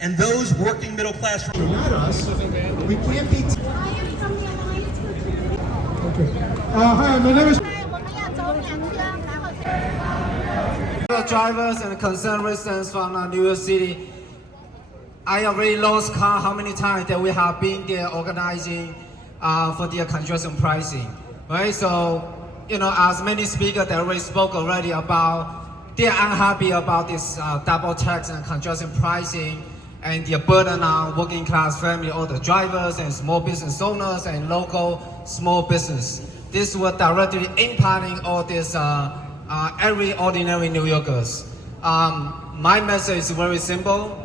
And those working middle class. Not us. We can't be. Okay. Hi, my name is. Drivers and concerned residents from New York City. I already lost count how many times that we have been there organizing for the congestion pricing, right? So, as many speakers that already spoke already about, they're unhappy about this double tax and congestion pricing and the burden on working class family, all the drivers and small business owners and local small business. This will directly impacting all this every ordinary New Yorkers. My message is very simple.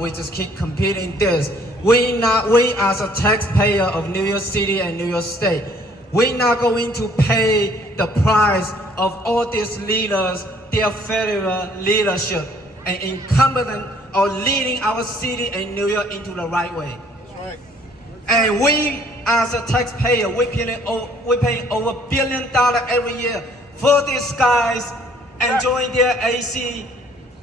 We just keep competing this. We as a taxpayer of New York City and New York State, we're not going to pay the price of all these leaders, their failure leadership and incompetent or leading our city and New York into the right way. That's right. And we as a taxpayer, we pay over $1 billion every year for these guys enjoying their AC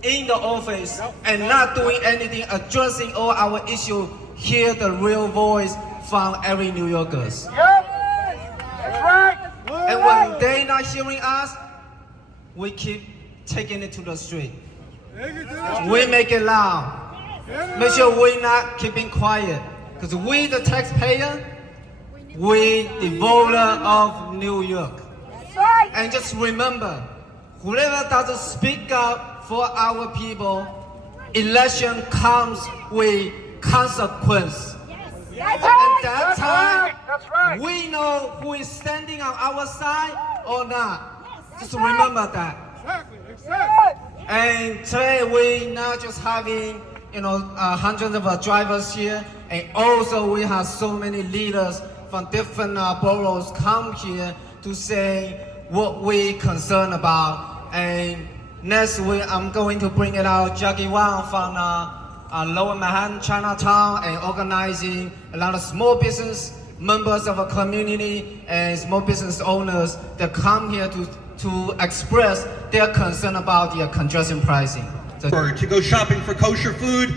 in the office and not doing anything, addressing all our issues, hear the real voice from every New Yorkers. That's right. And when they're not hearing us, we keep taking it to the street. We make it loud. Make sure we're not keeping quiet. Because we, the taxpayer, we the voter of New York. And just remember, whoever doesn't speak up for our people, election comes with consequence. At that time, we know who is standing on our side or not. Just remember that. And today we're not just having hundreds of drivers here, and also we have so many leaders from different boroughs come here to say what we're concerned about. And next week I'm going to bring it out Jackie Wang from Lower Manhattan, Chinatown, and organizing a lot of small business members of a community and small business owners that come here to express their concern about the congestion pricing. So, to go shopping for kosher food.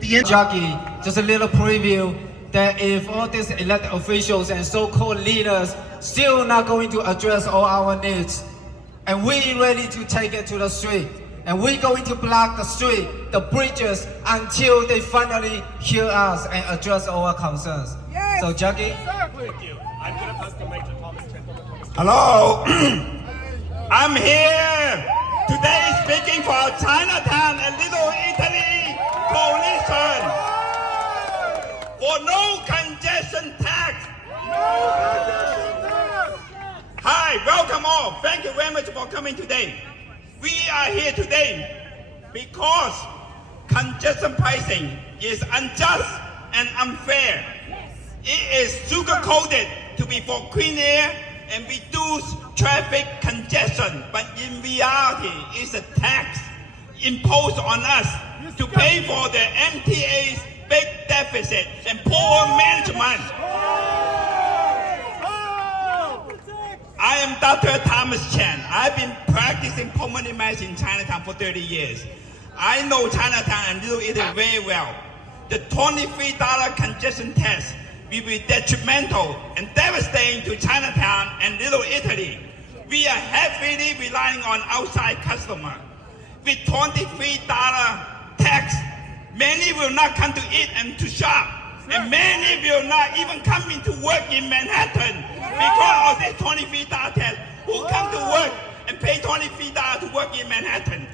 Jackie, just a little preview that if all these elected officials and so-called leaders still not going to address all our needs, and we're ready to take it to the street, and we're going to block the street, the bridges, until they finally hear us and address all our concerns. Yes. So, Jackie? Thank you. I'm going to pass the mic to Thomas. Hello. I'm here today speaking for Chinatown and Little Italy coalition for no congestion tax. Hi, welcome all. Thank you very much for coming today. We are here today because congestion pricing is unjust and unfair. It is sugar-coated to be for clean air and reduce traffic congestion, but in reality, it's a tax imposed on us to pay for the MTA's big deficit and poor management. I am Dr. Thomas Chen. I've been practicing pulmonary medicine in Chinatown for 30 years. I know Chinatown and Little Italy very well. The $23 congestion tax will be detrimental and devastating to Chinatown and Little Italy. We are heavily relying on outside customers. With $23 tax, many will not come to eat and to shop. And many will not even come into work in Manhattan because of this $23 tax. Who come to work and pay $23 to work in Manhattan?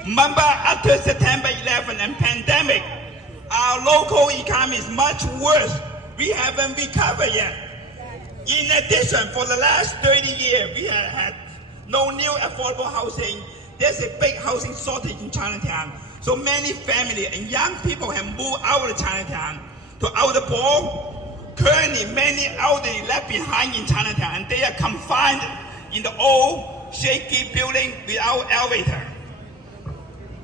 Remember, after September 11 and pandemic, our local economy is much worse. We haven't recovered yet. In addition, for the last 30 years, we have had no new affordable housing. There's a big housing shortage in Chinatown. So many families and young people have moved out of Chinatown to outer borough. Currently, many elderly left behind in Chinatown, and they are confined in the old, shaky building without elevator.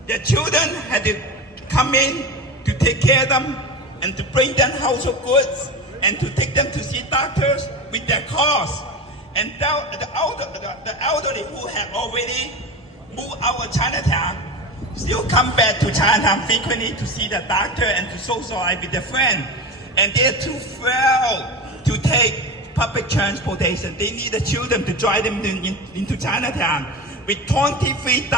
Their children had to come in to take care of them and to bring them household goods and to take them to see doctors with their cars. And the elderly who had already moved out of Chinatown still come back to Chinatown frequently to see the doctor and to socialize with their friend. And they're too frail to take public transportation. They need the children to drive them into Chinatown. With $23,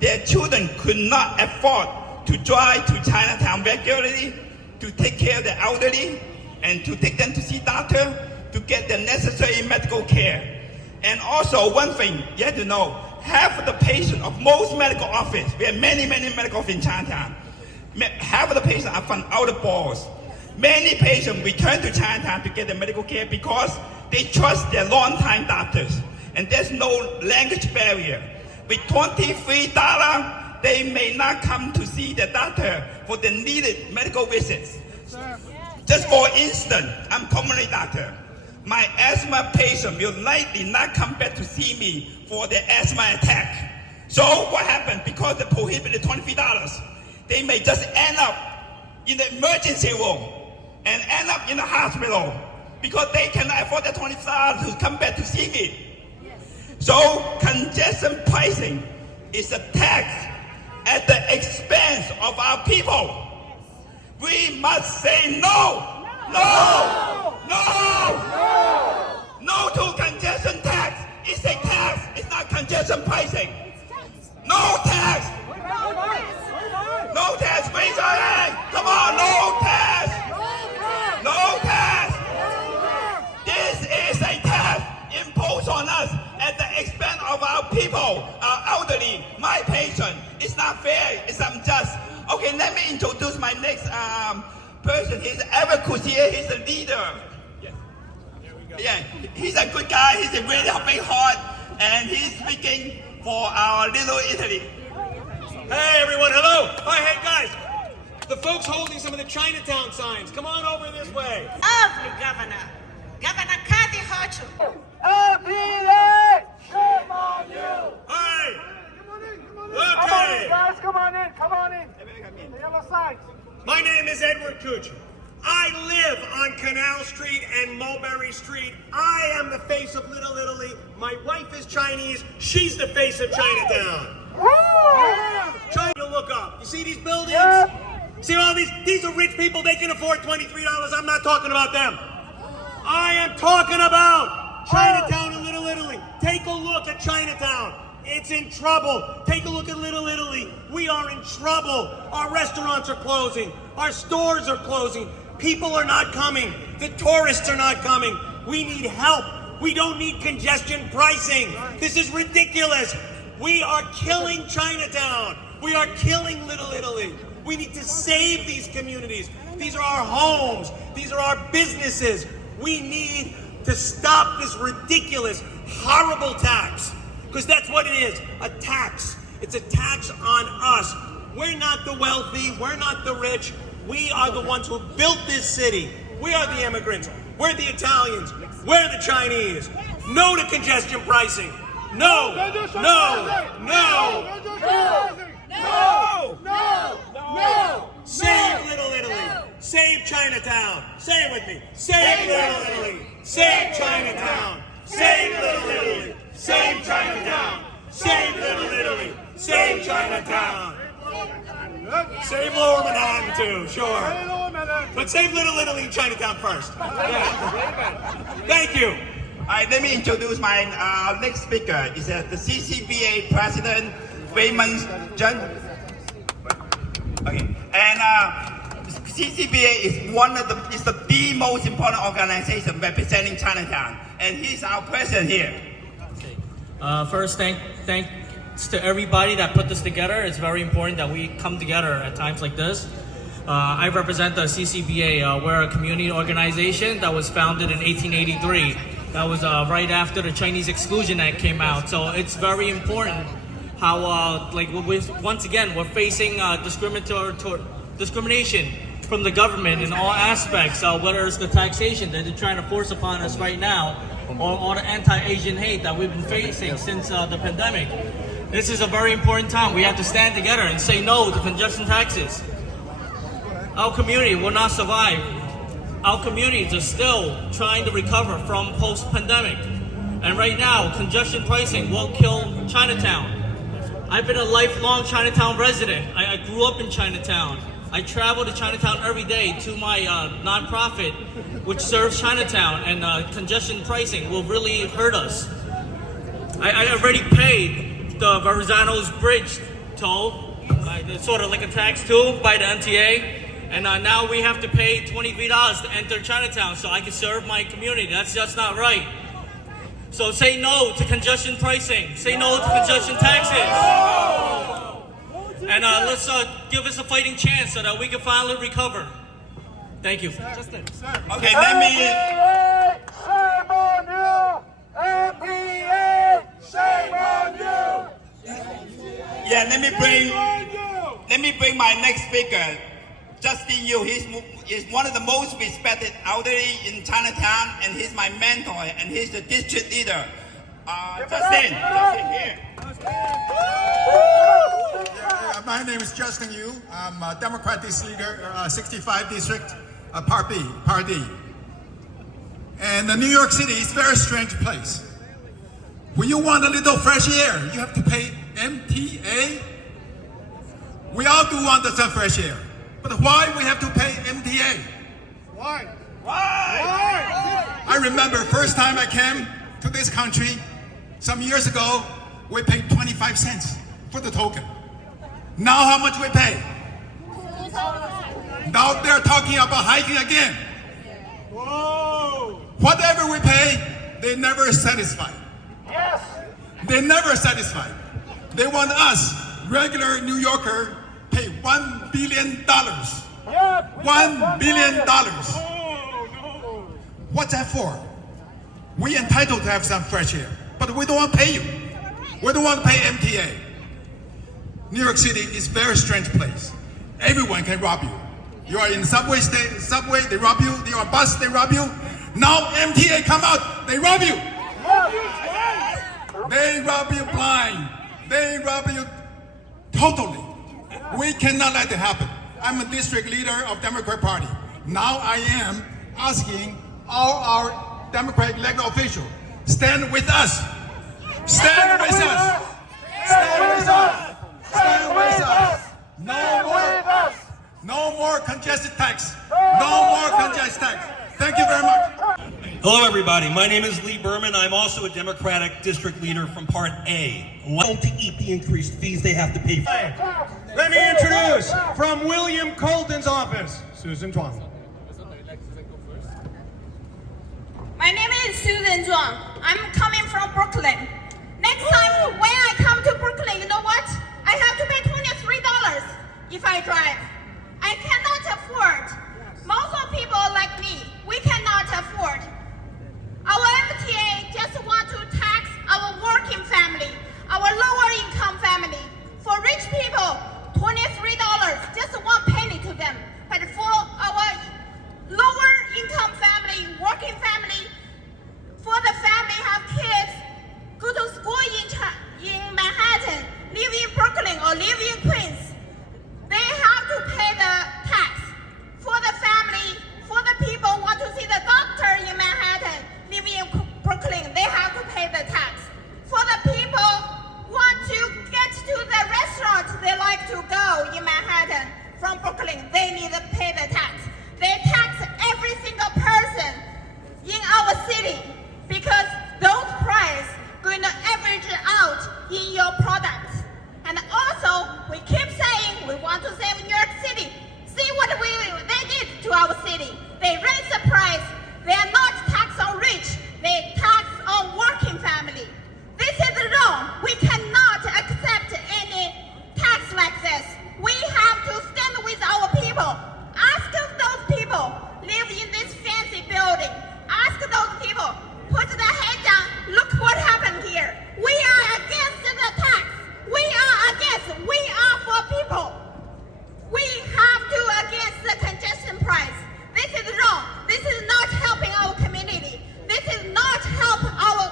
their children could not afford to drive to Chinatown regularly to take care of the elderly and to take them to see doctor to get the necessary medical care. And also one thing you have to know, half of the patients of most medical office, we have many medical offices in Chinatown, half of the patients are from outer boroughs. Many patients return to Chinatown to get the medical care because they trust their long-time doctors. And there's no language barrier. With $23, they may not come to see the doctor for the needed medical visits. Just for instance, I'm a pulmonary doctor. My asthma patient will likely not come back to see me for their asthma attack. So what happened? Because they prohibited $23, they may just end up in the emergency room and end up in the hospital because they cannot afford the $20 to come back to see me. So congestion pricing is a tax at the expense of our people. We must say no, no, no, no to congestion tax. It's a tax, it's not congestion pricing. No tax, no tax, raise your hand. Come on, no tax, no tax. This is a tax imposed on us at the expense of our people, our elderly, my patient. It's not fair, it's unjust. Okay, let me introduce my next person. He's Eric Cousier, he's a leader. Yes. Yeah, he's a good guy, he's a really big heart, and he's speaking for our little Italy. Hey everyone, hello! Hi, hey guys! The folks holding some of the Chinatown signs, come on over this way. Lovely governor. Governor Kathy Hochul. Shame on you! Hey! Okay! Guys, come on in. The yellow signs. My name is Edward Kuchar. I live on Canal Street and Mulberry Street. I am the face of Little Italy. My wife is Chinese. She's the face of Chinatown. Try to look up. You see these buildings? See all these are rich people. They can afford $23. I'm not talking about them. I am talking about Chinatown and Little Italy. Take a look at Chinatown. It's in trouble. Take a look at Little Italy. We are in trouble. Our restaurants are closing. Our stores are closing. People are not coming. The tourists are not coming. We need help. We don't need congestion pricing. This is ridiculous. We are killing Chinatown. We are killing Little Italy. We need to save these communities. These are our homes. These are our businesses. We need to stop this ridiculous, horrible tax. Because that's what it is, a tax. It's a tax on us. We're not the wealthy, we're not the rich. We are the ones who built this city. We are the immigrants. We're the Italians. We're the Chinese. No to congestion pricing. No, no, no, no, no. Save Little Italy. Save Chinatown. Say it with me. Save Little Italy. Save Chinatown. Save Little Italy. Save Chinatown! Save Little Italy! Save Chinatown! Save Lower Manhattan too, sure. But save Little Italy and Chinatown first. Yeah. Thank you. All right, let me introduce my next speaker. Is the CCBA President, Raymond Jun. Okay, and CCBA is the most important organization representing Chinatown, and he's our president here. First, thanks to everybody that put this together. It's very important that we come together at times like this. I represent the CCBA. We're a community organization that was founded in 1883. That was right after the Chinese Exclusion Act came out. So it's very important how, once again, we're facing discrimination from the government in all aspects, whether it's the taxation that they're trying to force upon us right now, or the anti-Asian hate that we've been facing since the pandemic. This is a very important time. We have to stand together and say no to congestion taxes. Our community will not survive. Our communities are still trying to recover from post-pandemic. And right now, congestion pricing will kill Chinatown. I've been a lifelong Chinatown resident. I grew up in Chinatown. I travel to Chinatown every day to my nonprofit, which serves Chinatown, and congestion pricing will really hurt us. I already paid the Verrazano's bridge toll, it's sort of like a tax tool by the NTA, and now we have to pay $23 to enter Chinatown so I can serve my community. That's just not right. So say no to congestion pricing. Say no to congestion taxes. And let's give us a fighting chance so that we can finally recover. Thank you. Okay, let me. Shame on you! MPA! Shame on you! Yeah, let me bring my next speaker, Justin Yu. He's one of the most respected elderly in Chinatown, and he's my mentor, and he's the district leader. Justin here. My name is Justin Yu. I'm a Democrat district leader, 65 district, Part D. And New York City is a very strange place. When you want a little fresh air, you have to pay MTA. We all do want some fresh air, but why we have to pay MTA? Why? I remember first time I came to this country some years ago, we paid 25 cents for the token. Now how much we pay? Now they're talking about hiking again. Whoa! Whatever we pay, they never satisfy. Yes! They never satisfy. They want us, regular New Yorker, pay $1 billion. Yeah, $1 billion. Oh, no. What's that for? We entitled to have some fresh air, but we don't want to pay you. We don't want to pay MTA. New York City is a very strange place. Everyone can rob you. You are in subway, they rob you. You are bus, they rob you. Now MTA come out, they rob you. They rob you blind. They rob you totally. We cannot let it happen. I'm a district leader of Democrat Party. Now I am asking all our Democratic elected officials, stand with us. Stand with us. Stand with us. Stand with us. No more congested tax. No more congested tax. Thank you very much. Hello, everybody. My name is Lee Berman. I'm also a Democratic district leader from Part A. Why to eat the increased fees they have to pay for? Let me introduce from William Colton's office, Susan Chuang. My name is Susan Zhuang. I'm coming from Brooklyn. Next time when I come to Brooklyn, you know what? I have to pay $23 if I drive. I cannot afford. Most of people like me, we cannot afford. Our MTA just want to tax our working family, our lower income family. For rich people, $23, just one penny to them. But for our lower income family, working family, for the family have kids, go to school in Manhattan, live in Brooklyn or live in Queens, they have to pay the tax. For the family, for the people who want to see the doctor in Manhattan, live in Brooklyn, they have to pay the tax. For the people who want to get to the restaurant they like to go in Manhattan from Brooklyn, they need to pay the tax. They tax every single person in our city because those prices going to average out in your products. And also, we keep saying we want to save New York City. See what they did to our city. They raised the price. They are not tax on rich. They tax on working family. This is wrong. We cannot accept any tax like this. We have to stand with our people. Ask those people live in this fancy building. Ask those people, put their head down. Look what happened here. We are against the tax. We are against. We are for people. We have to against the congestion price. This is wrong. This is not helping our community. This is not help our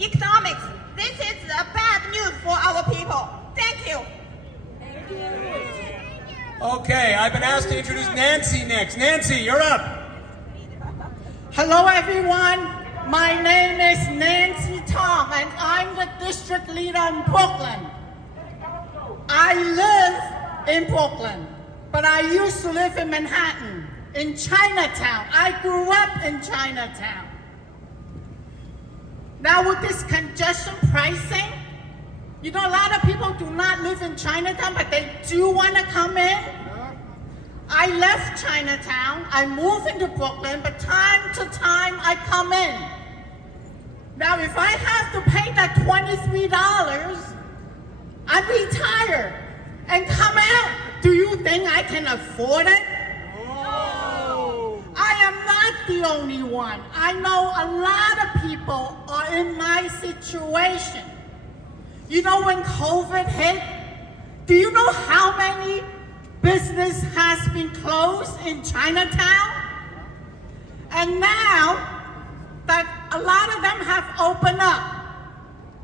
economics. This is a bad news for our people. Thank you. Okay, I've been asked to introduce Nancy next. Nancy, you're up. Hello everyone, my name is Nancy Tong and I'm the district leader in Brooklyn. I live in Brooklyn, but I used to live in Manhattan, in Chinatown. I grew up in Chinatown. Now with this congestion pricing, you know, a lot of people do not live in Chinatown, but they do want to come in. I left Chinatown, I moved into Brooklyn, but time to time I come in. Now if I have to pay that $23, I'm retired and come out. Do you think I can afford it? No. I am not the only one. I know a lot of people are in my situation. You know, when COVID hit, do you know how many business has been closed in Chinatown? And now that a lot of them have opened up,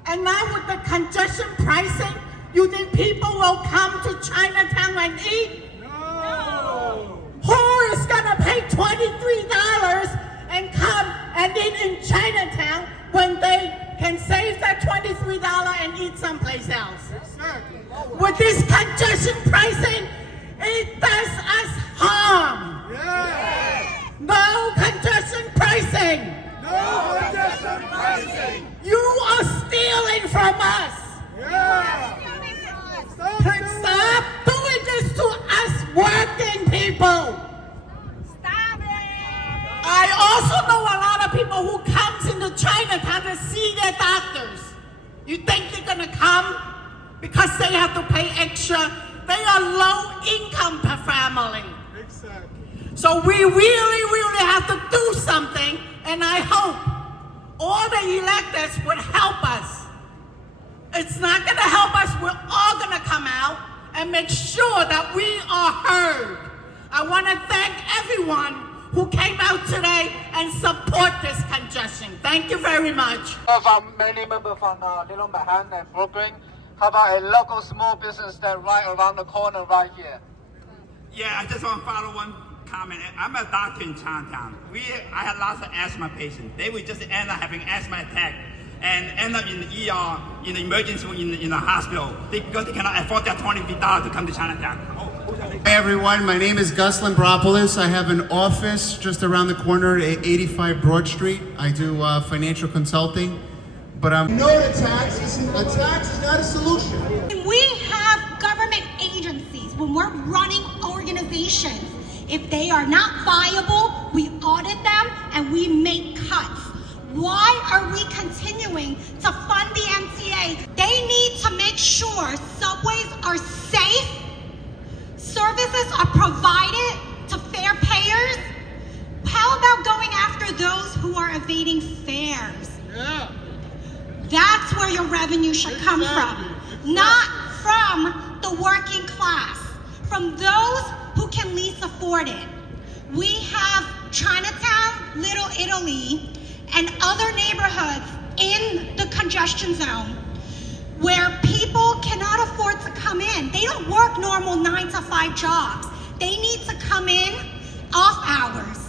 and now with the congestion pricing, you think people will come to Chinatown and eat? No. Who is gonna pay $23 and come and eat in Chinatown when they can save that $23 and eat someplace else? Exactly. With this congestion pricing, it does us harm. Yes. No congestion pricing. No congestion pricing. You are stealing from us. Yeah. Stop doing this to us working people. Stop it. I also know a lot of people who comes into Chinatown to see their doctors. You think they're gonna come because they have to pay extra? They are low-income per family. Exactly. So we really have to do something, and I hope all the electeds would help us. It's not gonna help us. We're all gonna come out and make sure that we are heard. I wanna thank everyone who came out today and support this congestion. Thank you very much. Many members from Little Manhattan and Brooklyn. How about a local small business that right around the corner right here? Yeah, I just want to follow one comment. I'm a doctor in Chinatown. I had lots of asthma patients. They would just end up having asthma attack and end up in the ER, in the emergency room, in the hospital, because they cannot afford that $20 to come to Chinatown. Hey everyone, my name is Gus Lambropoulos. I have an office just around the corner at 85 Broad Street. I do financial consulting, but I'm No to tax. A tax is not a solution. We have government agencies, when we're running organizations, if they are not viable, we audit them and we make cuts. Why are we continuing to fund the MTA? They need to make sure subways are safe, services are provided to fare payers. How about going after those who are evading fares? Yeah. That's where your revenue should come from, not from the working class, from those who can least afford it. We have Chinatown, Little Italy, and other neighborhoods in the congestion zone where people cannot afford to come in. They don't work normal 9-to-5 jobs. They need to come in off hours.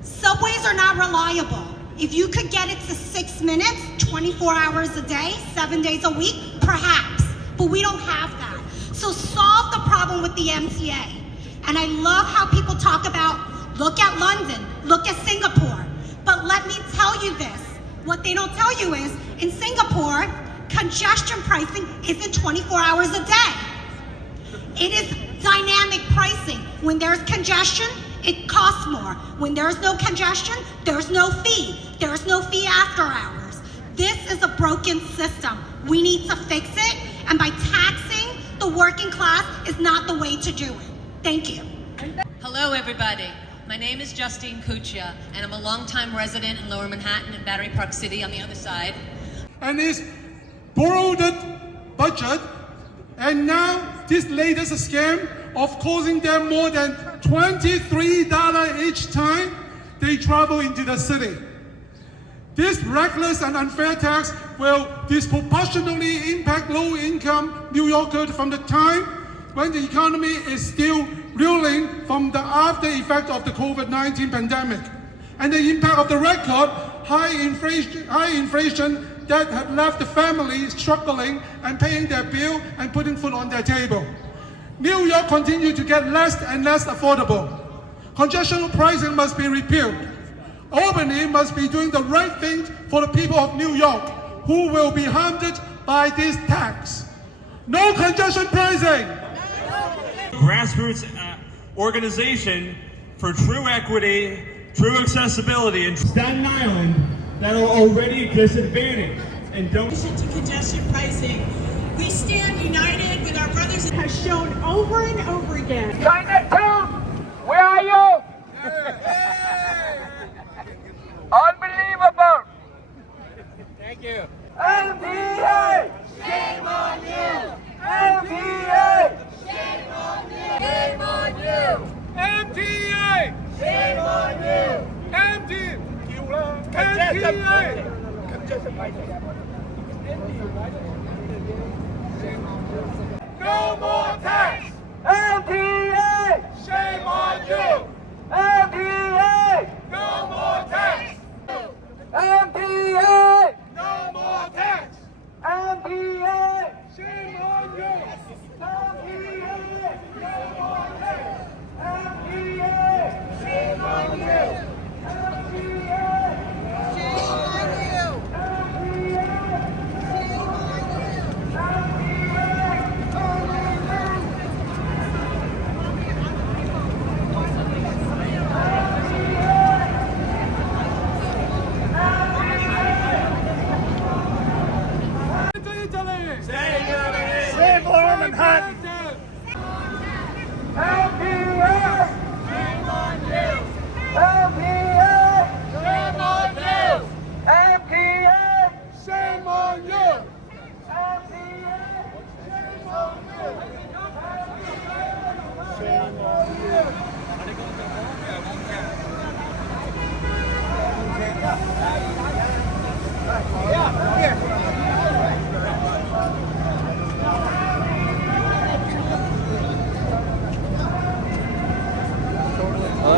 Subways are not reliable. If you could get it to 6 minutes, 24 hours a day, 7 days a week, perhaps, but we don't have that. So solve the problem with the MTA. And I love how people talk about, look at London, look at Singapore. But let me tell you this, what they don't tell you is, in Singapore, congestion pricing isn't 24 hours a day. It is dynamic pricing. When there's congestion, it costs more. When there's no congestion, there's no fee. There's no fee after hours. This is a broken system. We need to fix it, and by taxing the working class is not the way to do it. Thank you. Hello, everybody. My name is Justine Kuchia, and I'm a longtime resident in Lower Manhattan and Battery Park City on the other side. And it's borrowed budget, and now this latest scam of costing them more than $23 each time they travel into the city. This reckless and unfair tax will disproportionately impact low-income New Yorkers from the time when the economy is still reeling from the after effect of the COVID-19 pandemic, and the impact of the record high inflation that have left the family struggling and paying their bill and putting food on their table. New York continues to get less and less affordable. Congestion pricing must be repealed. Albany must be doing the right thing for the people of New York, who will be harmed by this tax. No congestion pricing! Grassroots organization for true equity, true accessibility, and Staten Island that are already disadvantaged and don't. To congestion pricing, we stand united with our brothers. It has shown over and over again. Chinatown, where are you? Unbelievable. Thank you. MPA, shame on you. MPA, shame on you. Shame on you. MTA! Shame on you. MTA! No more tax. MPA, shame on you. MPA, no more tax. MPA, no more tax. MPA, shame on you. MPA, no more tax. MPA, shame on you. MPA, shame on you. Save Lower Manhattan! MPA, shame on you. MPA, shame on you. MPA, shame on you. MPA, shame on you. Shame on you.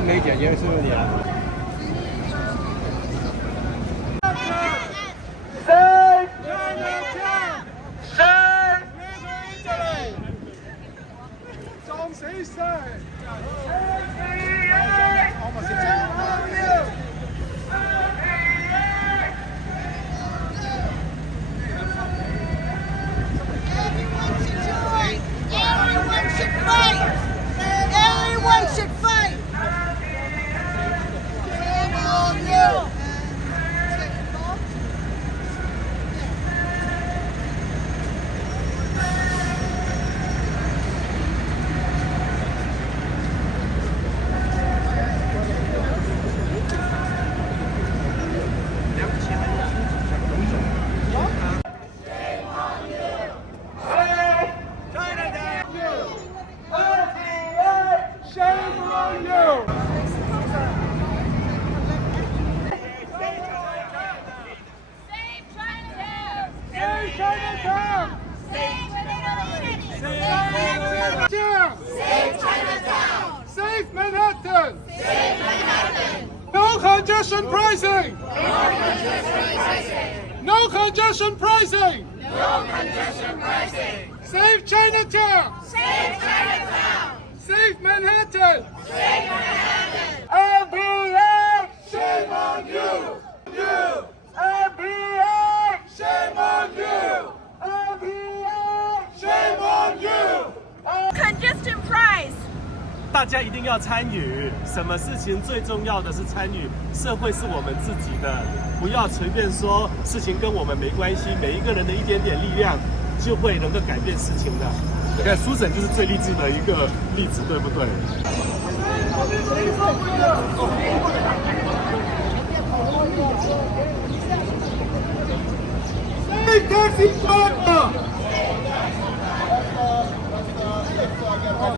没姐姐是不是你啊？ Save Chinatown! Save Italy! Don't say save! MPA, shame on you. Everyone should join. Everyone should fight. Everyone should fight. Shame on you. Save Manhattan! No congestion pricing! No congestion pricing! Save Chinatown! Save Manhattan! MPA, shame on you! MPA, shame on you! MPA, shame on you! Congestion price. 大家一定要参与，什么事情最重要的是参与，社会是我们自己的，不要随便说事情跟我们没关系，每一个人的一点点力量就会能够改变事情的。你看苏婶就是最励志的一个例子，对不对？ Save taxi driver!